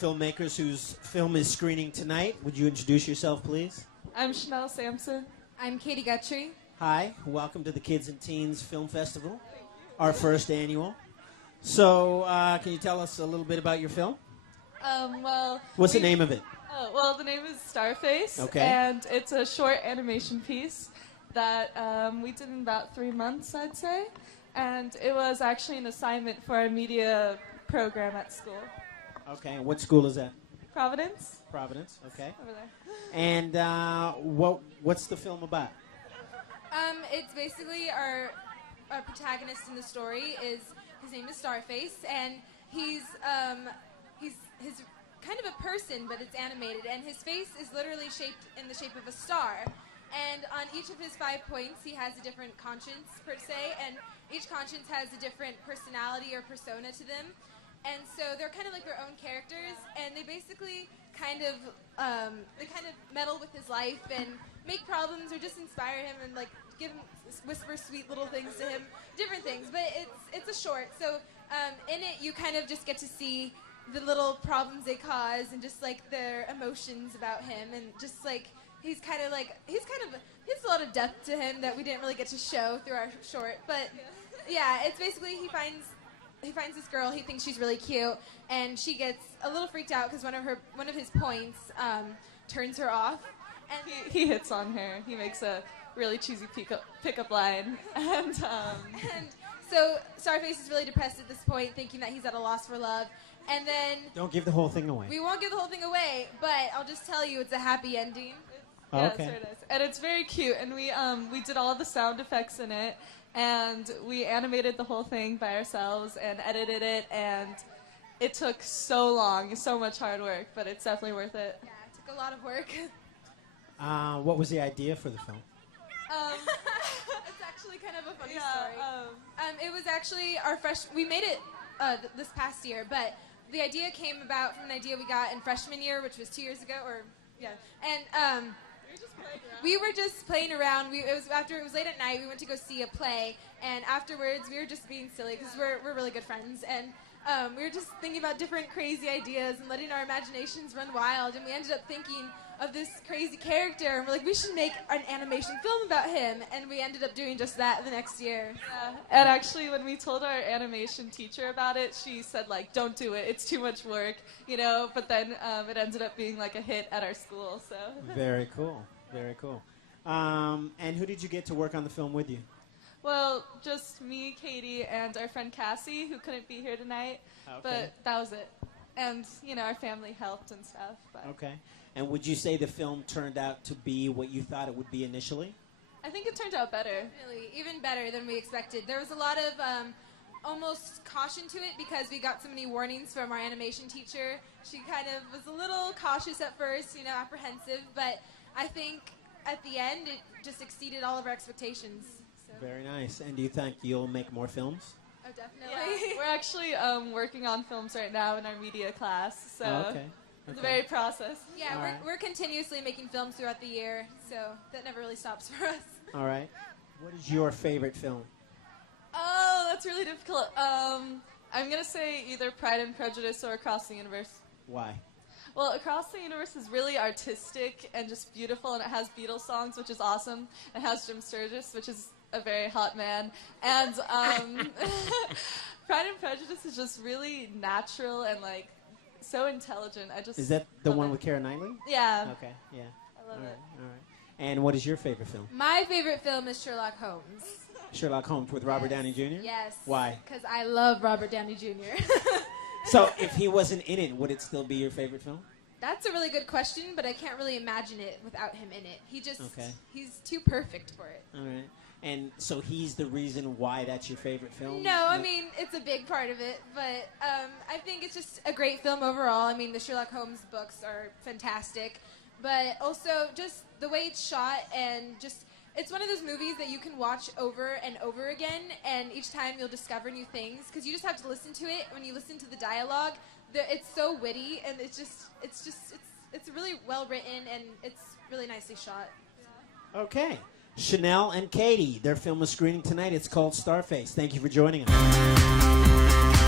filmmakers whose film is screening tonight. Would you introduce yourself, please? I'm Chanel Sampson. I'm Katie Guthrie. Hi, welcome to the Kids and Teens Film Festival, our first annual. So, can you tell us a little bit about your film? What's the name of it? The name is Starface, Okay. and it's a short animation piece that we did in about 3 months, I'd say. And it was actually an assignment for a media program at school. Okay, and what school is that? Providence? Providence, okay. Over there. And what's the film about? It's basically our protagonist in the story is his name is Starface, and he's kind of a person, but it's animated, and his face is literally shaped in the shape of a star. And on each of his 5 points, he has a different conscience per se, and each conscience has a different personality or persona to them. And so they're kind of like their own characters, and they basically kind of meddle with his life and make problems or just inspire him and like give him whisper sweet little things to him, different things. But it's a short, so in it you kind of just get to see the little problems they cause and just like their emotions about him, and just like he has a lot of depth to him that we didn't really get to show through our short. But yeah, it's basically he finds this girl, he thinks she's really cute, and she gets a little freaked out because one of his points turns her off. And He hits on her. He makes a really cheesy pickup line. And so Starface is really depressed at this point, thinking that he's at a loss for love. And then Don't give the whole thing away. we won't give the whole thing away, but I'll just tell you it's a happy ending. Oh, Yeah, okay. it's very nice. And it's very cute, and we did all the sound effects in it, and we animated the whole thing by ourselves and edited it, and it took so long, so much hard work, but it's definitely worth it. Yeah, it took a lot of work. What was the idea for the film? It's actually kind of a funny story. Yeah, It was actually we made it this past year, but the idea came about from an idea we got in freshman year, which was 2 years ago, and we were just playing around. It was late at night. We went to go see a play, and afterwards we were just being silly because we're really good friends, and we were just thinking about different crazy ideas and letting our imaginations run wild. And we ended up thinking of this crazy character, and we're like, we should make an animation film about him. And we ended up doing just that the next year. Yeah. And actually, when we told our animation teacher about it, she said, like, don't do it. It's too much work, you know. But then it ended up being like a hit at our school. So Very cool. Very cool. And who did you get to work on the film with you? Well, just me, Katie, and our friend Cassie, who couldn't be here tonight. Okay. But that was it. And, you know, our family helped and stuff. But Okay. And would you say the film turned out to be what you thought it would be initially? I think it turned out better. Really, even better than we expected. There was a lot of almost caution to it because we got so many warnings from our animation teacher. She kind of was a little cautious at first, you know, apprehensive, but I think at the end it just exceeded all of our expectations. So. Very nice. And do you think you'll make more films? Oh, definitely. Yeah. We're actually working on films right now in our media class, so Okay. it's a very process. Yeah, All we're, right. we're continuously making films throughout the year, so that never really stops for us. All right. What is your favorite film? Oh, that's really difficult. I'm going to say either Pride and Prejudice or Across the Universe. Why? Well, Across the Universe is really artistic and just beautiful, and it has Beatles songs, which is awesome. It has Jim Sturgis, which is a very hot man. And Pride and Prejudice is just really natural and, like, so intelligent. Is that the love one it. with Keira Knightley? Yeah. Okay, yeah. I love All right, it. all right. And what is your favorite film? My favorite film is Sherlock Holmes. Sherlock Holmes with Robert Downey Jr.? Yes. Why? Because I love Robert Downey Jr. So if he wasn't in it, would it still be your favorite film? That's a really good question, but I can't really imagine it without him in it. Okay. He's too perfect for it. All right. And so he's the reason why that's your favorite film? No, I mean, it's a big part of it, but I think it's just a great film overall. I mean, the Sherlock Holmes books are fantastic, but also just the way it's shot and just, it's one of those movies that you can watch over and over again, and each time you'll discover new things, because you just have to listen to it. When you listen to the dialogue, it's so witty, and it's really well written, and it's really nicely shot. Okay. Chanel and Katie, their film is screening tonight. It's called Starface. Thank you for joining us.